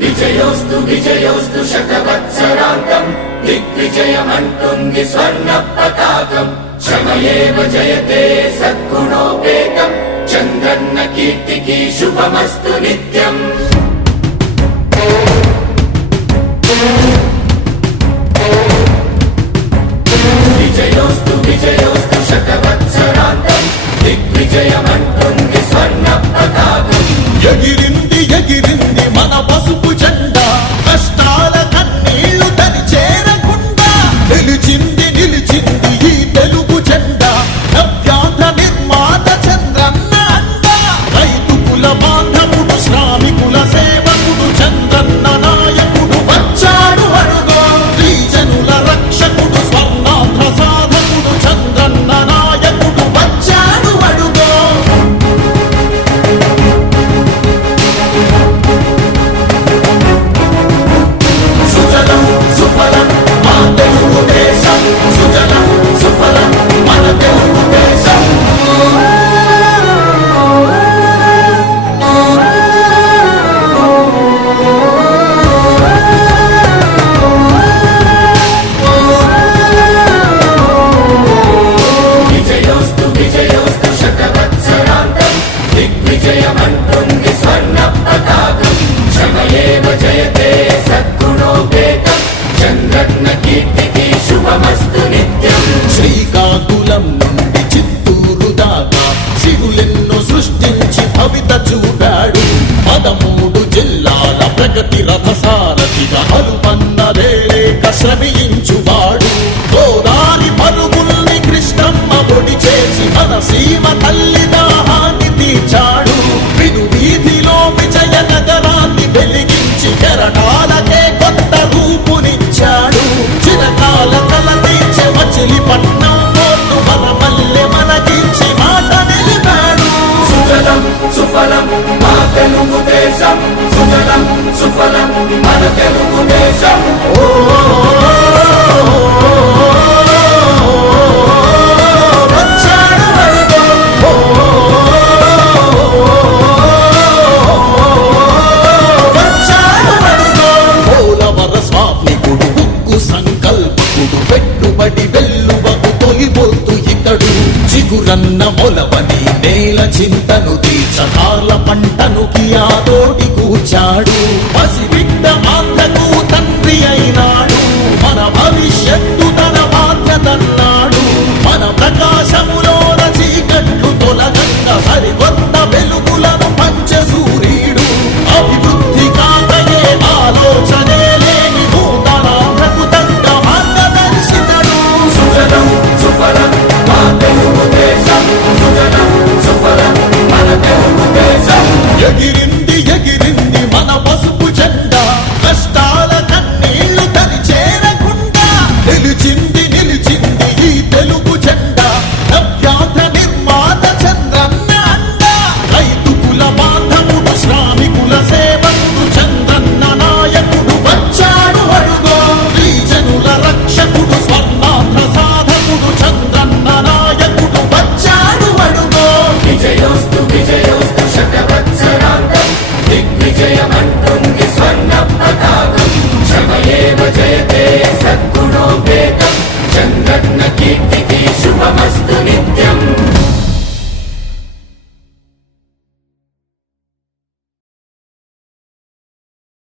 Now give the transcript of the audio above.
విజయోస్తు విజయోస్తు శతవత్సరాంతం దిగ్విజయమంటుంది స్వర్ణ పతాకం శ్రమయేవ జయతే సద్గుణోపేతం చంద్రన్న కీర్తికి శుభమస్తు నిత్యం. విజయోస్తు విజయోస్తు శతవత్సరాంతం దిగ్విజయమంటుంది స్వర్ణ పతాకం. ఎగిరింది ఎగిరింది మన పసుపు జెండా, కష్టాల కన్నీళ్లు తని చేరకుండా నిలిచింది నిలిచింది ఈ తెలుగు జెండా. నవ్యాంధ్ర నిర్మాత చంద్రన్న అండ, రైతు కుల బాంధవుడు శ్రామికుల సేవకుడు చంద్రన్న నాయకుడు వచ్చాడు అడుగో. శ్రీజనుల రక్షకుడు స్వర్ణాంధ్ర సాధకుడు చంద్రన్న నాయకుడు వచ్చాడు అడుగో. సుజలం సుఫలం మన తెలుగు దేశం, సుజలం సుఫలం మన తెలుగు దేశం. విజయోస్తు విజయోస్తు శతవత్సరాంతం దిగ్విజయమంటుంది స్వర్ణ పతాకం శ్రమయేవ జయతే సద్గుణోపేతం చంద్రన్న కీర్తికి శుభమస్తు నిత్యం. శ్రీకాకుళం నుండి చిత్తూరు దాకా సిరులెన్నో సృష్టించి భవిత చూపాడు. 13 జిల్లాల ప్రగతి రథసారథిగా అలుపన్నదేలేక శ్రమించువాడు. గోదారి పరుగుల్ని కృష్ణమ్మ పొడి చేసి మన సీమ తల్లి దాహాన్ని తీర్చాడు. విను వీధిలో విజయ నగరాన్ని వెలిగించి కెరటాలకే కొత్త రూపునిచ్చాడు. చిరకాల కల తీర్చే మచిలీపట్నం పోర్టు మన మల్లె మనకించి మాట నిలిపాడు. సుజలం సుఫలం మా తెలుగు దేశం, సుజలం సుఫలం మన తెలుగు దేశం. వచ్చాడు అడుగో. వచ్చాడు అడుగో. పోలవర స్వామికుడు ఉక్కు సంకల్పకుడు పెట్టుబడి వెల్లువకు తొలిపోతూ ఇతడు. చిగురన్న మొలవని నేల చింతను తీర్చకాల పంటను కియాతోటి కూర్చాడు. పసిబిడ్డ ఆంధ్రకు తండ్రి అయినాడు. మన భవిష్యత్తు తన బాధ్యతన్నాడు. మన ప్రకాశములోన చీకట్లు తొలగంగా సరికొత్త వెలుగులను పంచే సూర్యుడు. అభివృద్ధి కాకయే ఆలోచనే లేని నూతనాంధ్రకు తగ్గ మార్గదర్శితడు. సుజలం సుఫలం మా తెలుగు దేశం, సుజలం సుఫలం మన తెలుగు దేశం. ఎగిరింది ఎగిరింది మన పసుపు జెండా, కష్టాల కన్నీళ్లు తని చేరకుండా నిలిచింది నిలిచింది ఈ తెలుగు జెండా. నవ్యాంధ్ర నిర్మాత చంద్రన్న అండ, రైతు కుల బాంధవుడు శ్రామికుల సేవకుడు చంద్రన్న నాయకుడు వచ్చాడు అడుగో. శ్రీజనుల రక్షకుడు స్వర్ణాంధ్ర సాధకుడు చంద్రన్న నాయకుడు వచ్చాడు అడుగో. విజయోస్తు విజయోస్తు శతవత్సరాంతం దిగ్విజయమంటుంది స్వర్ణ పతాకం శ్రమయేవ జయతే సద్గుణోపేతం చంద్రన్న కీర్తికి శుభమస్తు